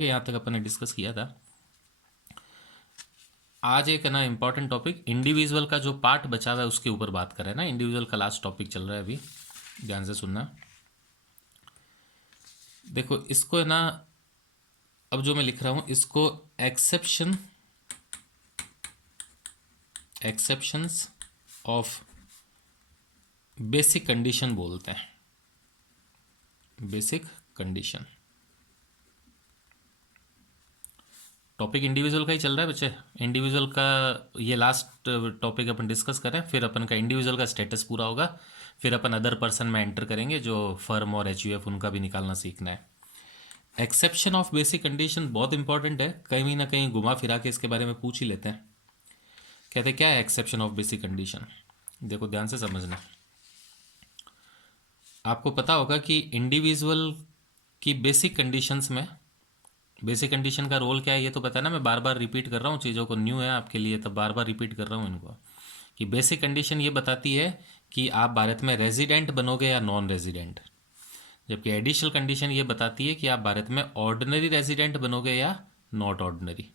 यहाँ तक अपन ने डिस्कस किया था। आज एक है ना इम्पॉर्टेंट टॉपिक इंडिविजुअल का जो पार्ट बचा हुआ है उसके ऊपर बात करें ना। इंडिविजुअल का लास्ट टॉपिक चल रहा है अभी, ध्यान से सुनना। देखो इसको है ना, अब जो मैं लिख रहा हूँ इसको एक्सेप्शंस ऑफ बेसिक कंडीशन बोलते हैं। बेसिक कंडीशन टॉपिक इंडिविजुअल का ही चल रहा है बच्चे। इंडिविजुअल का ये लास्ट टॉपिक अपन डिस्कस करें, फिर अपन का इंडिविजुअल का स्टेटस पूरा होगा, फिर अपन अदर पर्सन में एंटर करेंगे जो फर्म और एचयूएफ उनका भी निकालना सीखना है। एक्सेप्शन ऑफ बेसिक कंडीशन बहुत इंपॉर्टेंट है, कहीं ना कहीं घुमा फिरा के इसके बारे में पूछ ही लेते हैं। कहते क्या है एक्सेप्शन ऑफ बेसिक कंडीशन। देखो ध्यान से समझना। आपको पता होगा कि इंडिविजुअल की बेसिक कंडीशंस में बेसिक कंडीशन का रोल क्या है ये तो पता है ना। मैं बार बार रिपीट कर रहा हूँ चीज़ों को, न्यू है आपके लिए तब बार बार रिपीट कर रहा हूँ इनको। कि बेसिक कंडीशन ये बताती है कि आप भारत में रेजिडेंट बनोगे या नॉन रेजिडेंट, जबकि एडिशनल कंडीशन ये बताती है कि आप भारत में ऑर्डिनरी रेजिडेंट बनोगे या नॉट ऑर्डिनरी।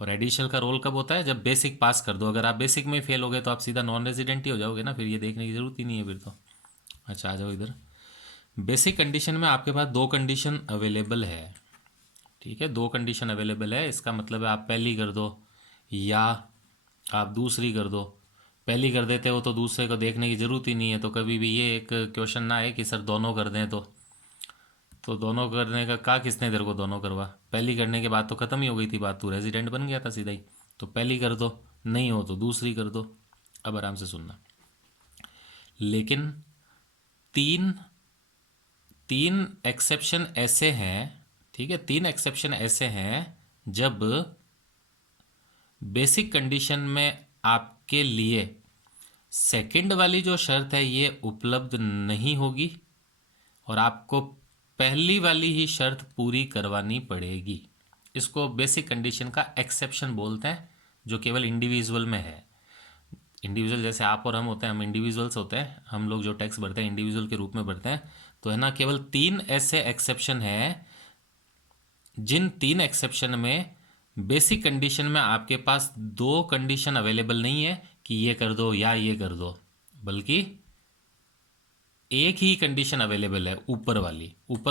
और एडिशनल का रोल कब होता है, जब बेसिक पास कर दो। अगर आप बेसिक में फेल हो गए तो आप सीधा नॉन रेजिडेंट ही हो जाओगे ना, फिर ये देखने की जरूरत ही नहीं है फिर तो। अच्छा आ जाओ इधर। बेसिक कंडीशन में आपके पास दो कंडीशन अवेलेबल है, ठीक है। दो कंडीशन अवेलेबल है, इसका मतलब है आप पहली कर दो या आप दूसरी कर दो। पहली कर देते हो तो दूसरे को देखने की ज़रूरत ही नहीं है, तो कभी भी ये एक क्वेश्चन ना आए कि सर दोनों कर दें। तो दोनों करने का कहा किसने तेरे को दोनों करवा। पहली करने के बाद तो ख़त्म ही हो गई थी बात, तू रेजिडेंट बन गया था सीधा ही। तो पहली कर दो, नहीं हो तो दूसरी कर दो। अब आराम से सुनना। लेकिन तीन तीन एक्सेप्शन ऐसे हैं, ठीक है, तीन एक्सेप्शन ऐसे हैं जब बेसिक कंडीशन में आपके लिए सेकंड वाली जो शर्त है ये उपलब्ध नहीं होगी और आपको पहली वाली ही शर्त पूरी करवानी पड़ेगी। इसको बेसिक कंडीशन का एक्सेप्शन बोलते हैं, जो केवल इंडिविजुअल में है। इंडिविजुअल जैसे आप और हम होते हैं, हम इंडिविजुअल्स होते हैं, हम लोग जो टैक्स भरते हैं इंडिविजुअल के रूप में भरते हैं। तो है ना, केवल तीन ऐसे एक्सेप्शन हैं जिन तीन एक्सेप्शन में बेसिक कंडीशन में आपके पास दो कंडीशन अवेलेबल नहीं है कि ये कर दो या ये कर दो, बल्कि एक ही कंडीशन अवेलेबल है। ऊपर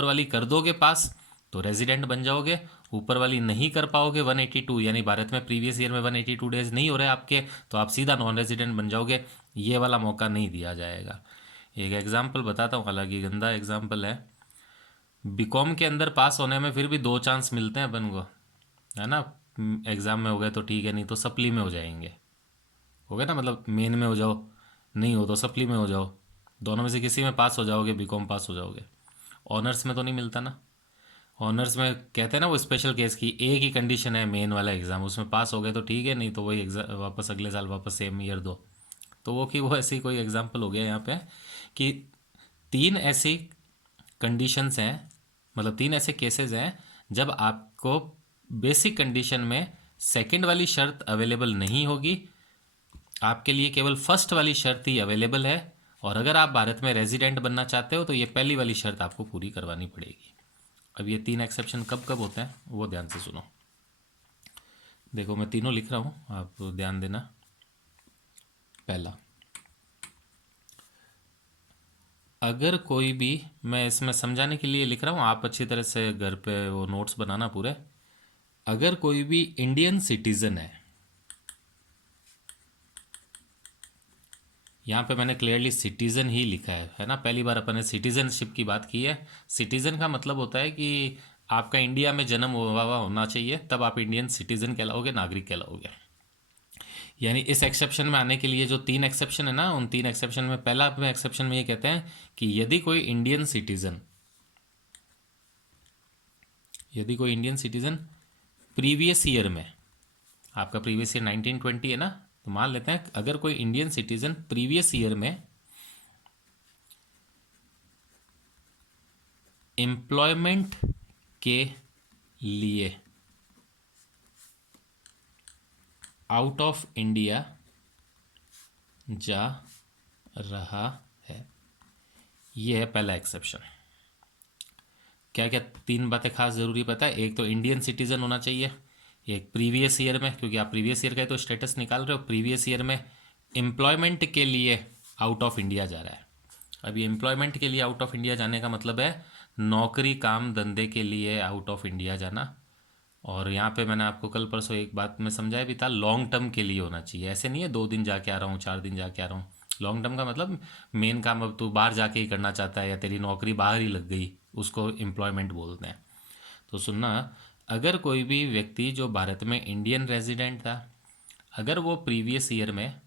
वाली कर दोगे पास तो रेजिडेंट बन जाओगे, ऊपर वाली नहीं कर पाओगे 182, यानी भारत में प्रीवियस ईयर में 182 डेज नहीं हो रहे आपके, तो आप सीधा नॉन रेजिडेंट बन जाओगे। ये वाला मौका नहीं दिया जाएगा। एक एग्जाम्पल बताता हूँ, हालांकि गंदा एग्जाम्पल है। बीकॉम के अंदर पास होने में फिर भी दो चांस मिलते हैं अपन को, है ना। एग्ज़ाम में हो गए तो ठीक है, नहीं तो सप्ली में हो जाएंगे। हो गया ना, मतलब मेन में हो जाओ, नहीं हो तो सप्ली में हो जाओ। दोनों में से किसी में पास हो जाओगे, बीकॉम पास हो जाओगे। ऑनर्स में तो नहीं मिलता ना। ऑनर्स में कहते हैं ना वो स्पेशल केस की एक ही कंडीशन है, मेन वाला एग्ज़ाम, उसमें पास हो गए तो ठीक है, नहीं तो वही एग्ज़ाम वापस अगले साल वापस सेम ईयर दो। तो वो कि वो ऐसी कोई एग्जाम्पल हो गया यहाँ पे कि तीन ऐसी कंडीशंस हैं, मतलब तीन ऐसे केसेस हैं जब आपको बेसिक कंडीशन में सेकंड वाली शर्त अवेलेबल नहीं होगी, आपके लिए केवल फर्स्ट वाली शर्त ही अवेलेबल है। और अगर आप भारत में रेजिडेंट बनना चाहते हो तो ये पहली वाली शर्त आपको पूरी करवानी पड़ेगी। अब ये तीन एक्सेप्शन कब कब होते हैं वो ध्यान से सुनो। देखो मैं तीनों लिख रहा हूँ, आप ध्यान देना। पहला, अगर कोई भी, मैं इसमें समझाने के लिए लिख रहा हूँ, आप अच्छी तरह से घर पे वो नोट्स बनाना पूरे। अगर कोई भी इंडियन सिटीजन है, यहाँ पे मैंने क्लियरली सिटीजन ही लिखा है ना। पहली बार अपन ने सिटीजनशिप की बात की है। सिटीजन का मतलब होता है कि आपका इंडिया में जन्म हुआ हुआ होना चाहिए, तब आप इंडियन सिटीजन कहलाओगे, नागरिक कहलाओगे। यानी इस एक्सेप्शन में आने के लिए जो तीन एक्सेप्शन है ना, उन तीन एक्सेप्शन में पहला एक्सेप्शन में ये कहते हैं कि यदि कोई इंडियन सिटीजन प्रीवियस ईयर में, आपका प्रीवियस ईयर 1920 है ना, तो मान लेते हैं अगर कोई इंडियन सिटीजन प्रीवियस ईयर में एम्प्लॉयमेंट के लिए आउट ऑफ इंडिया जा रहा है, ये है पहला एक्सेप्शन। क्या क्या 3 बातें खास ज़रूरी पता है? एक तो इंडियन सिटीज़न होना चाहिए, एक प्रीवियस ईयर में, क्योंकि आप प्रीवियस ईयर का ही तो स्टेटस निकाल रहे हो, प्रीवियस ईयर में एम्प्लॉयमेंट के लिए आउट ऑफ इंडिया जा रहा है। अभी एम्प्लॉयमेंट के लिए आउट ऑफ इंडिया जाने का मतलब है नौकरी काम धंधे के लिए आउट ऑफ इंडिया जाना। और यहाँ पे मैंने आपको कल परसों एक बात में समझाया भी था, लॉन्ग टर्म के लिए होना चाहिए। ऐसे नहीं है 2 दिन जाके आ रहा हूँ, 4 दिन जाके आ रहा हूँ। लॉन्ग टर्म का मतलब मेन काम अब तू बाहर जाके ही करना चाहता है या तेरी नौकरी बाहर ही लग गई, उसको एम्प्लॉयमेंट बोलते हैं। तो सुनना, अगर कोई भी व्यक्ति जो भारत में इंडियन रेजिडेंट था, अगर वो प्रीवियस ईयर में,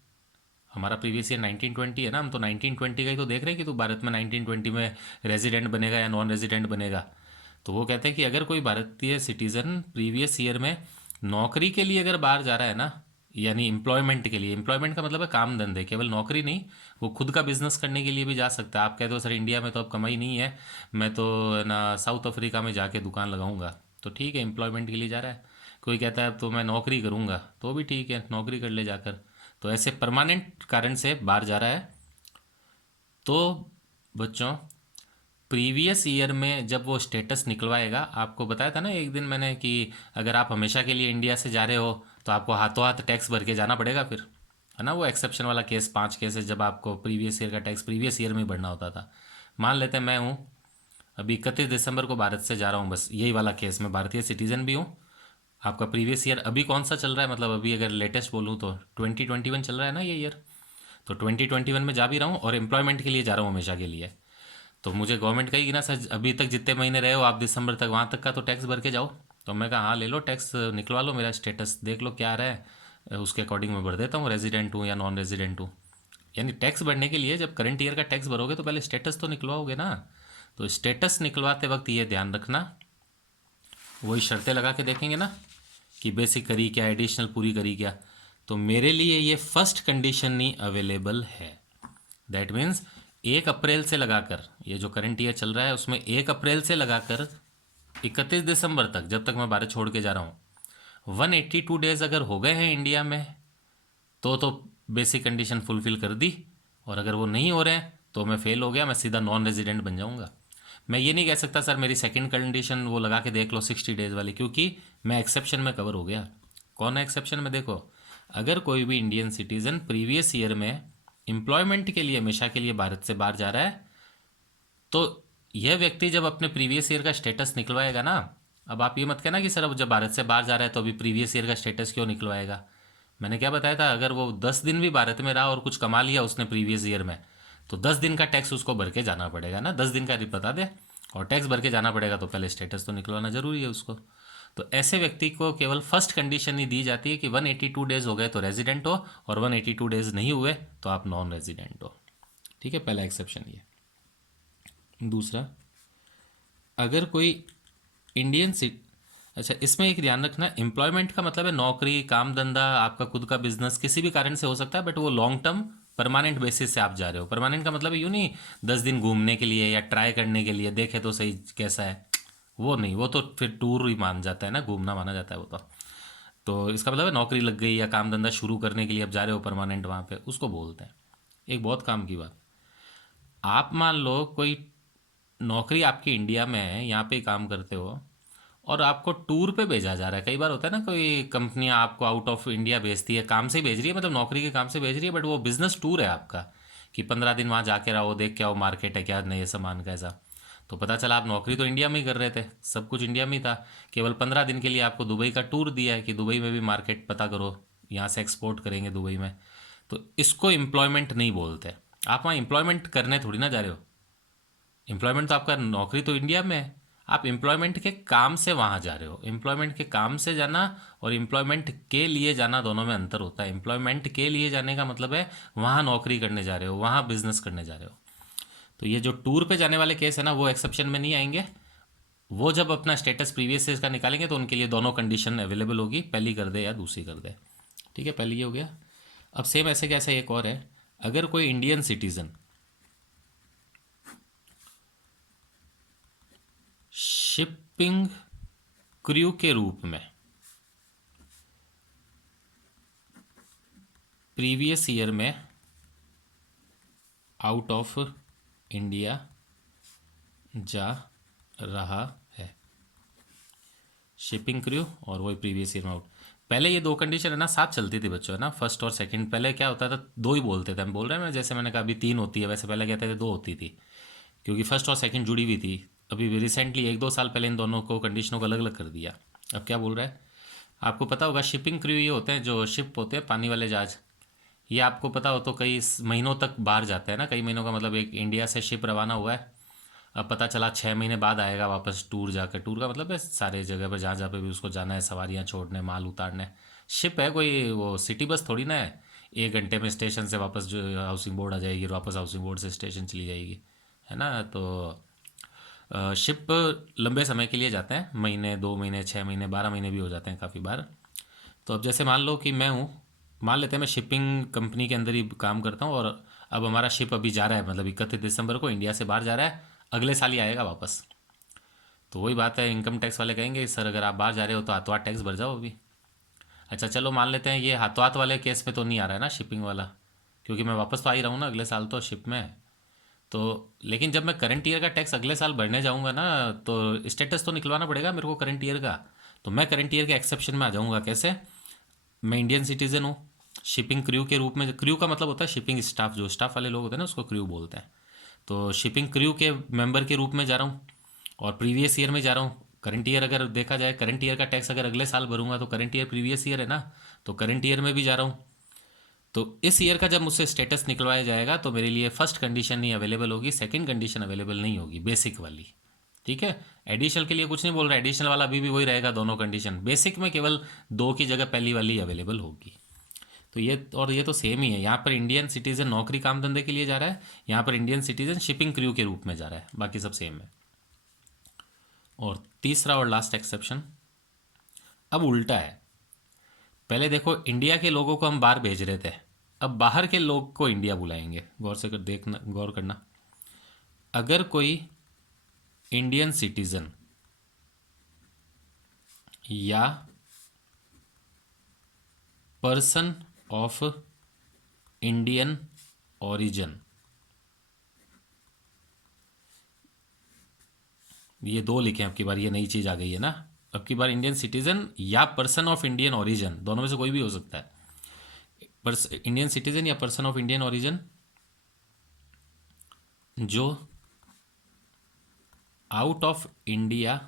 हमारा प्रीवियस ईयर 1920 है ना, हम तो 1920 का ही तो देख रहे हैं कि तू भारत में 1920 में रेजिडेंट बनेगा या नॉन रेजिडेंट बनेगा। तो वो कहते हैं कि अगर कोई भारतीय सिटीज़न प्रीवियस ईयर में नौकरी के लिए अगर बाहर जा रहा है ना, यानी एम्प्लॉयमेंट के लिए, एम्प्लॉयमेंट का मतलब है काम धंधे, केवल नौकरी नहीं, वो खुद का बिजनेस करने के लिए भी जा सकता है। आप कहते हो सर इंडिया में तो अब कमाई नहीं है, मैं तो ना साउथ अफ्रीका में जाके दुकान लगाऊंगा, तो ठीक है एम्प्लॉयमेंट के लिए जा रहा है। कोई कहता है अब तो मैं नौकरी करूंगा, तो भी ठीक है, नौकरी कर ले जाकर। तो ऐसे परमानेंट कारण से बाहर जा रहा है। तो बच्चों, प्रीवियस ईयर में जब वो स्टेटस निकलवाएगा, आपको बताया था ना एक दिन मैंने कि अगर आप हमेशा के लिए इंडिया से जा रहे हो तो आपको हाथों हाथ टैक्स भर के जाना पड़ेगा फिर, है ना। वो एक्सेप्शन वाला केस, 5 केसेस जब आपको प्रीवियस ईयर का टैक्स प्रीवियस ईयर में ही भरना होता था। मान लेते हैं मैं हूँ अभी 31 दिसंबर को भारत से जा रहा हूँ, बस यही वाला केस, मैं भारतीय सिटीजन भी हूँ। आपका प्रीवियस ईयर अभी कौन सा चल रहा है, मतलब अभी अगर लेटेस्ट बोलूँ तो 2021 चल रहा है ना ये ईयर। तो 2021 में जा भी रहा हूँ और एम्प्लॉयमेंट के लिए जा रहा हूँ हमेशा के लिए। तो मुझे गवर्नमेंट कहेगी ना सर अभी तक जितने महीने रहे हो आप दिसंबर तक, वहाँ तक का तो टैक्स भर के जाओ। तो मैं कहा हाँ ले लो टैक्स निकलवा लो, मेरा स्टेटस देख लो क्या आ रहा है, उसके अकॉर्डिंग मैं भर देता हूँ रेजिडेंट हूँ या नॉन रेजिडेंट हूँ। यानी टैक्स भरने के लिए जब करंट ईयर का टैक्स भरोगे तो पहले स्टेटस तो निकलवाओगे ना। तो स्टेटस निकलवाते वक्त ये ध्यान रखना, वही शर्तें लगा के देखेंगे ना कि बेसिक करी क्या, एडिशनल पूरी करी क्या। तो मेरे लिए ये फर्स्ट कंडीशन नहीं अवेलेबल है। दैट मीन्स 1 अप्रैल से लगाकर, ये जो करंट ईयर चल रहा है उसमें 1 अप्रैल से लगाकर 31 दिसंबर तक, जब तक मैं भारत छोड़ के जा रहा हूँ, 182 डेज अगर हो गए हैं इंडिया में तो बेसिक कंडीशन फुलफिल कर दी। और अगर वो नहीं हो रहे हैं तो मैं फेल हो गया, मैं सीधा नॉन रेजिडेंट बन जाऊंगा। मैं ये नहीं कह सकता सर मेरी सेकंड कंडीशन वो लगा के देख लो 60 डेज वाली, क्योंकि मैं एक्सेप्शन में कवर हो गया। कौन है एक्सेप्शन में? देखो, अगर कोई भी इंडियन सिटीजन प्रीवियस ईयर में एम्प्लॉयमेंट के लिए हमेशा के लिए भारत से बाहर जा रहा है, तो यह व्यक्ति जब अपने प्रीवियस ईयर का स्टेटस निकलवाएगा ना, अब आप ये मत कहना कि सर अब जब भारत से बाहर जा रहा है तो अभी प्रीवियस ईयर का स्टेटस क्यों निकलवाएगा। मैंने क्या बताया था, अगर वो 10 दिन भी भारत में रहा और कुछ कमा लिया उसने प्रीवियस ईयर में, तो 10 दिन का टैक्स उसको भर के जाना पड़ेगा ना, 10 दिन का बता दे और टैक्स भर के जाना पड़ेगा, तो पहले स्टेटस तो निकलवाना जरूरी है उसको। तो ऐसे व्यक्ति को केवल फर्स्ट कंडीशन ही दी जाती है कि 182 डेज हो गए तो रेजिडेंट हो, और 182 डेज नहीं हुए तो आप नॉन रेजिडेंट हो। ठीक है, पहला एक्सेप्शन ये। दूसरा, अगर कोई इंडियन सिट अच्छा, इसमें एक ध्यान रखना, एम्प्लॉयमेंट का मतलब है नौकरी काम धंधा, आपका खुद का बिजनेस किसी भी कारण से हो सकता है, बट वो लॉन्ग टर्म परमानेंट बेसिस से आप जा रहे हो। परमानेंट का मतलब यूँ नहीं 10 दिन घूमने के लिए या ट्राई करने के लिए, देखे तो सही कैसा है, वो नहीं, वो तो फिर टूर ही मान जाता है ना, घूमना माना जाता है वो तो इसका मतलब है नौकरी लग गई या काम धंधा शुरू करने के लिए अब जा रहे हो परमानेंट वहाँ पे, उसको बोलते हैं। एक बहुत काम की बात, आप मान लो कोई नौकरी आपकी इंडिया में है, यहाँ पे ही काम करते हो और आपको टूर पे भेजा जा रहा है। कई बार होता है ना कोई कंपनियां आपको आउट ऑफ इंडिया भेजती है, काम से ही भेज रही है, मतलब नौकरी के काम से भेज रही है, बट वो बिजनेस टूर है आपका कि 15 दिन वहाँ जाके रहो, देख के आओ मार्केट है क्या नहीं सामान कैसा। तो पता चला आप नौकरी तो इंडिया में ही कर रहे थे, सब कुछ इंडिया में ही था, केवल 15 दिन के लिए आपको दुबई का टूर दिया है कि दुबई में भी मार्केट पता करो, यहाँ से एक्सपोर्ट करेंगे दुबई में। तो इसको एम्प्लॉयमेंट नहीं बोलते। आप वहाँ एम्प्लॉयमेंट करने थोड़ी ना जा रहे हो, एम्प्लॉयमेंट तो आपका, नौकरी तो इंडिया में है, आप एम्प्लॉयमेंट के काम से वहाँ जा रहे हो। एम्प्लॉयमेंट के काम से जाना और एम्प्लॉयमेंट के लिए जाना, दोनों में अंतर होता है। एम्प्लॉयमेंट के लिए जाने का मतलब है वहाँ नौकरी करने जा रहे हो, वहाँ बिजनेस करने जा रहे हो। तो ये जो टूर पे जाने वाले केस है ना, वो एक्सेप्शन में नहीं आएंगे। वो जब अपना स्टेटस प्रीवियस ईयर का निकालेंगे तो उनके लिए दोनों कंडीशन अवेलेबल होगी, पहली कर दे या दूसरी कर दे। ठीक है, पहली ये हो गया। अब सेम ऐसे कैसे एक और है, अगर कोई इंडियन सिटीजन शिपिंग क्रू के रूप में प्रीवियस ईयर में आउट ऑफ इंडिया जा रहा शिपिंग क्रू और वही प्रीवियस ईयर में आउट। पहले ये दो कंडीशन है ना साथ चलती थी बच्चों, है ना, फर्स्ट और सेकंड। पहले क्या होता था, दो ही बोलते थे, हम बोल रहे हैं ना, जैसे मैंने कहा अभी तीन होती है, वैसे पहले कहते थे दो होती थी, क्योंकि फर्स्ट और सेकंड जुड़ी हुई थी। अभी रिसेंटली 1-2 साल पहले इन दोनों को कंडीशनों को अलग अलग कर दिया। अब क्या बोल रहा है, आपको पता होगा शिपिंग क्रू ये होते हैं जो शिप होते हैं, पानी वाले जहाज। ये आपको पता हो तो कई महीनों तक बाहर जाते हैं ना, कई महीनों का मतलब, एक इंडिया से शिप रवाना हुआ है, अब पता चला 6 महीने बाद आएगा वापस टूर जाकर। टूर का मतलब है सारे जगह पर जहाँ जहाँ पे भी उसको जाना है, सवारियाँ छोड़ने, माल उतारने। शिप है कोई वो सिटी बस थोड़ी ना है, 1 घंटे में स्टेशन से वापस जो हाउसिंग बोर्ड आ जाएगी और वापस हाउसिंग बोर्ड से स्टेशन चली जाएगी, है ना। तो शिप लंबे समय के लिए जाते हैं, महीने, 2 महीने, 6 महीने, 12 महीने भी हो जाते हैं काफ़ी बार। तो अब जैसे मान लो कि मैं हूँ, मान लेते हैं मैं शिपिंग कंपनी के अंदर ही काम करता हूँ, और अब हमारा शिप अभी जा रहा है, मतलब 31 दिसंबर को इंडिया से बाहर जा रहा है, अगले साल ही आएगा वापस। तो वही बात है, इनकम टैक्स वाले कहेंगे सर अगर आप बाहर जा रहे हो तो हाथों हाथ टैक्स भर जाओ अभी। अच्छा चलो मान लेते हैं ये हाथों हाथ वाले केस में तो नहीं आ रहा है ना शिपिंग वाला, क्योंकि मैं वापस तो आ ही रहा हूँ ना अगले साल तो शिप में। तो लेकिन जब मैं करंट ईयर का टैक्स अगले साल भरने जाऊंगा ना, तो स्टेटस तो निकलवाना पड़ेगा मेरे को करंट ईयर का। तो मैं करंट ईयर के एक्सेप्शन में आ जाऊंगा कैसे, मैं इंडियन सिटीज़न हूँ, शिपिंग क्रू के रूप में। क्रू का मतलब होता है शिपिंग स्टाफ, जो स्टाफ वाले लोग होते हैं ना उसको क्रू बोलते हैं। तो शिपिंग क्रू के मेंबर के रूप में जा रहा हूँ, और प्रीवियस ईयर में जा रहा हूँ। करंट ईयर अगर देखा जाए, करंट ईयर का टैक्स अगर अगले साल भरूंगा तो करंट ईयर प्रीवियस ईयर है ना, तो करंट ईयर में भी जा रहा हूँ। तो इस ईयर का जब मुझसे स्टेटस निकलवाया जाएगा तो मेरे लिए फर्स्ट कंडीशन नहीं अवेलेबल होगी, सेकंड कंडीशन अवेलेबल नहीं होगी, बेसिक वाली। ठीक है, एडिशनल के लिए कुछ नहीं बोल रहा, एडिशनल वाला अभी भी वही रहेगा, दोनों कंडीशन। बेसिक में केवल दो की जगह पहली वाली अवेलेबल होगी। तो ये और ये तो सेम ही है, यहाँ पर इंडियन सिटीजन नौकरी काम धंधे के लिए जा रहा है, यहाँ पर इंडियन सिटीजन शिपिंग क्रू के रूप में जा रहा है, बाकी सब सेम है। और तीसरा और लास्ट एक्सेप्शन अब उल्टा है। पहले देखो इंडिया के लोगों को हम बाहर भेज रहे थे, अब बाहर के लोग को इंडिया बुलाएंगे। गौर से कर देखना, गौर करना, अगर कोई इंडियन सिटीजन या पर्सन ऑफ इंडियन ओरिजिन, ये दो लिखे अब की बार, ये नई चीज़ आ गई है ना, अब की बार इंडियन सिटीजन या पर्सन ऑफ इंडियन ओरिजिन, दोनों में से कोई भी हो सकता है। इंडियन सिटीजन या पर्सन ऑफ इंडियन ओरिजिन जो आउट ऑफ इंडिया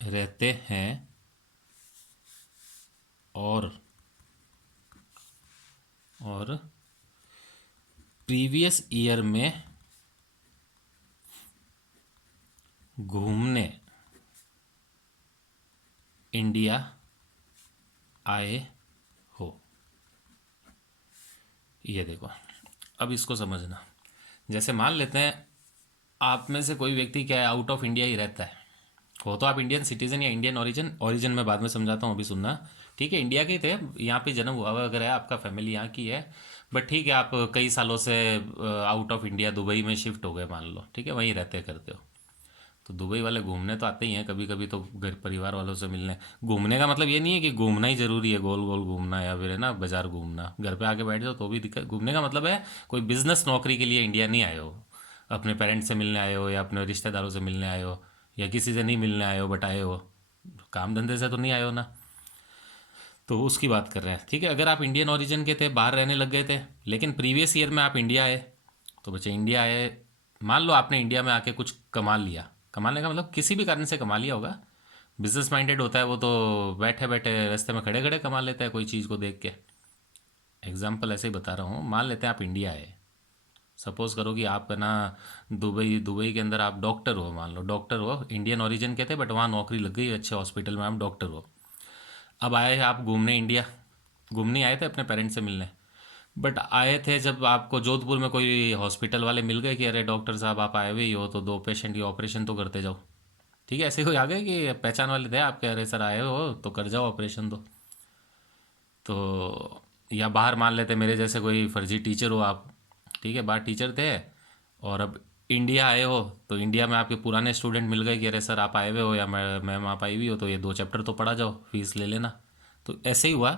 रहते हैं और प्रीवियस ईयर में घूमने इंडिया आए हो। ये देखो, अब इसको समझना। जैसे मान लेते हैं आप में से कोई व्यक्ति क्या है, आउट ऑफ इंडिया ही रहता है, हो तो आप इंडियन सिटीजन या इंडियन ओरिजिन, ओरिजिन में बाद में समझाता हूँ, अभी सुनना। ठीक है, इंडिया के ही थे, यहाँ पे जन्म हुआ वगैरह है, आपका फैमिली यहाँ की है, बट ठीक है आप कई सालों से आउट ऑफ इंडिया दुबई में शिफ्ट हो गए मान लो, ठीक है, वहीं रहते करते हो। तो दुबई वाले घूमने तो आते ही हैं कभी कभी, तो घर परिवार वालों से मिलने। घूमने का मतलब ये नहीं है कि घूमना ही जरूरी है, गोल गोल घूमना या फिर है ना बाजार घूमना, घर पे आके बैठ जाओ तो भी दिक्कत। घूमने का मतलब है कोई बिजनेस नौकरी के लिए इंडिया नहीं आए हो, अपने पेरेंट्स से मिलने आए हो या अपने रिश्तेदारों से मिलने आए हो, या किसी से नहीं मिलने आए हो बट आए हो, काम धंधे से तो नहीं आए हो ना। तो उसकी बात कर रहे हैं। ठीक है, अगर आप इंडियन ओरिजिन के थे, बाहर रहने लग गए थे, लेकिन प्रीवियस ईयर में आप इंडिया आए, तो बच्चे इंडिया आए, मान लो आपने इंडिया में आके कुछ कमा लिया, कमाने का मतलब किसी भी कारण से कमा लिया होगा, बिजनेस माइंडेड होता है वो तो बैठे बैठे रास्ते में खड़े खड़े कमा लेता है कोई चीज़ को देख के। एग्जाम्पल ऐसे ही बता रहा हूँ, मान लेते हैं आप इंडिया आए, सपोज करो कि आप है ना दुबई, दुबई के अंदर आप डॉक्टर हो, मान लो डॉक्टर हो, इंडियन ओरिजिन के थे बट वहाँ नौकरी लग गई अच्छे हॉस्पिटल में, आप डॉक्टर हो। अब आए आप घूमने इंडिया, घूमने आए थे अपने पेरेंट्स से मिलने, बट आए थे जब आपको जोधपुर में कोई हॉस्पिटल वाले मिल गए कि अरे डॉक्टर साहब आप आए हुए ही हो तो दो पेशेंट की ऑपरेशन तो करते जाओ। ठीक है, ऐसे कोई आ गए कि पहचान वाले थे आपके, अरे सर आए हो तो कर जाओ ऑपरेशन तो या बाहर मान लेते मेरे जैसे कोई फर्जी टीचर हो आप, ठीक है, बाहर टीचर थे और अब इंडिया आए हो, तो इंडिया में आपके पुराने स्टूडेंट मिल गए कि अरे सर आप आए हुए हो या मैम आप आई हुई हो, तो ये 2 चैप्टर तो पढ़ा जाओ, फीस ले लेना। तो ऐसे ही हुआ,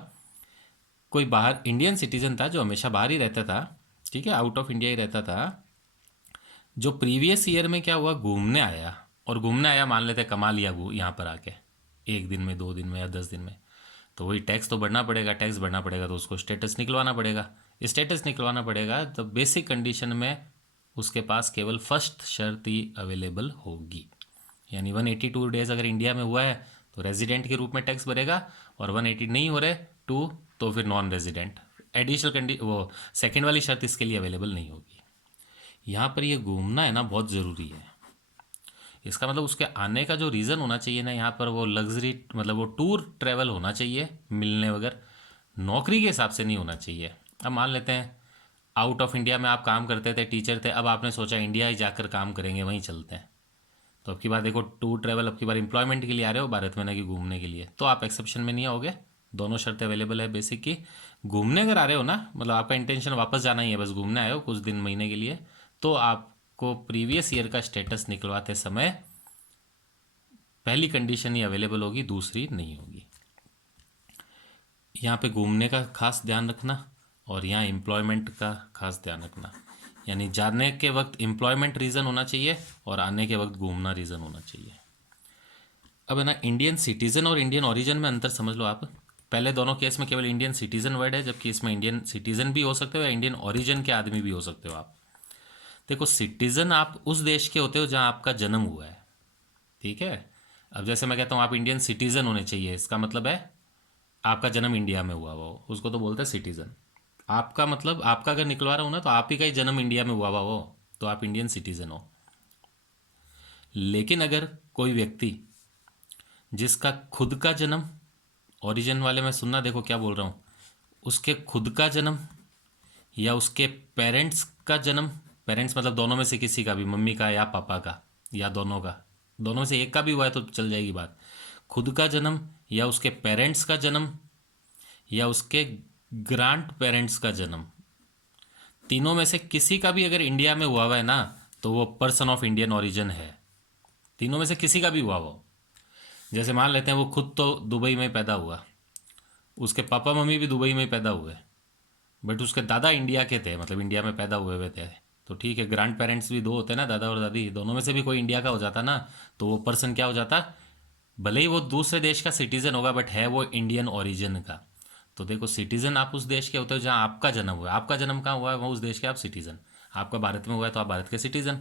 कोई बाहर इंडियन सिटीजन था जो हमेशा बाहर ही रहता था, ठीक है, आउट ऑफ इंडिया ही रहता था, जो प्रीवियस ईयर में क्या हुआ घूमने आया और घूमने आया, मान लेते कमा लिया यहाँ पर आके 1 दिन में, 2 दिन में या 10 दिन में, तो वही टैक्स तो भरना पड़ेगा। टैक्स भरना पड़ेगा तो उसको स्टेटस निकलवाना पड़ेगा। स्टेटस निकलवाना पड़ेगा तो बेसिक कंडीशन में उसके पास केवल फर्स्ट शर्त ही अवेलेबल होगी, यानी 182 डेज अगर इंडिया में हुआ है तो रेजिडेंट के रूप में टैक्स भरेगा, और 180 नहीं हो रहे तो फिर नॉन रेजिडेंट। एडिशनल वो सेकेंड वाली शर्त इसके लिए अवेलेबल नहीं होगी। यहाँ पर ये घूमना है ना बहुत ज़रूरी है। इसका मतलब उसके आने का जो रीज़न होना चाहिए ना यहाँ पर, वो लग्जरी मतलब वो टूर ट्रैवल होना चाहिए मिलने वगैरह, नौकरी के हिसाब से नहीं होना चाहिए। अब मान लेते हैं आउट ऑफ इंडिया में आप काम करते थे, टीचर थे, अब आपने सोचा इंडिया ही जाकर काम करेंगे, वहीं चलते हैं, तो अब की बार देखो टूर ट्रैवल, अब की बार एम्प्लॉयमेंट के लिए आ रहे हो भारत में ना कि घूमने के लिए, तो आप एक्सेप्शन में नहीं आओगे। दोनों शर्तें अवेलेबल है बेसिक की। घूमने अगर आ रहे हो ना, मतलब आपका इंटेंशन वापस जाना ही है, बस घूमने आए हो कुछ दिन महीने के लिए, तो आपको प्रीवियस ईयर का स्टेटस निकलवाते समय पहली कंडीशन ही अवेलेबल होगी, दूसरी नहीं होगी। यहाँ पे घूमने का खास ध्यान रखना और यहाँ एम्प्लॉयमेंट का खास ध्यान रखना, यानी जाने के वक्त एम्प्लॉयमेंट रीज़न होना चाहिए और आने के वक्त घूमना रीज़न होना चाहिए। अब है ना, इंडियन सिटीज़न और इंडियन ओरिजिन में अंतर समझ लो आप। पहले दोनों केस में केवल इंडियन सिटीज़न वर्ड है, जबकि इसमें इंडियन सिटीज़न भी हो सकते हो या इंडियन ओरिजिन के आदमी भी हो सकते हो आप। देखो सिटीज़न आप उस देश के होते हो जहाँ आपका जन्म हुआ है, ठीक है। अब जैसे मैं कहता हूँ आप इंडियन सिटीज़न होने चाहिए, इसका मतलब है आपका जन्म इंडिया में हुआ हो, उसको तो बोलते हैं सिटीज़न। आपका मतलब आपका अगर निकलवा रहा हूँ ना, तो आप ही का ही जन्म इंडिया में हुआ हो तो आप इंडियन सिटीज़न हो। लेकिन अगर कोई व्यक्ति जिसका खुद का जन्म, ओरिजिन वाले में सुनना देखो क्या बोल रहा हूँ, उसके खुद का जन्म या उसके पेरेंट्स का जन्म, पेरेंट्स मतलब दोनों में से किसी का भी, मम्मी का या पापा का या दोनों का, दोनों में से एक का भी हुआ है तो चल जाएगी बात। खुद का जन्म या उसके पेरेंट्स का जन्म या उसके ग्रांड पेरेंट्स का जन्म, तीनों में से किसी का भी अगर इंडिया में हुआ है ना, तो वो पर्सन ऑफ इंडियन ओरिजिन है। तीनों में से किसी का भी हुआ हो, जैसे मान लेते हैं वो खुद तो दुबई में पैदा हुआ, उसके पापा मम्मी भी दुबई में पैदा हुए, बट उसके दादा इंडिया के थे, मतलब इंडिया में पैदा हुए थे, तो ठीक है। ग्रैंड पेरेंट्स भी दो होते हैं ना, दादा और दादी, दोनों में से भी कोई इंडिया का हो जाता ना, तो वो पर्सन क्या हो जाता, भले ही वो दूसरे देश का सिटीजन होगा बट है वो इंडियन ओरिजिन का। तो देखो सिटीजन आप उस देश के होते हो जहाँ आपका जन्म हुआ है। आपका जन्म कहाँ हुआ है, वो उस देश के आप सिटीजन। आपका भारत में हुआ है तो आप भारत के सिटीजन।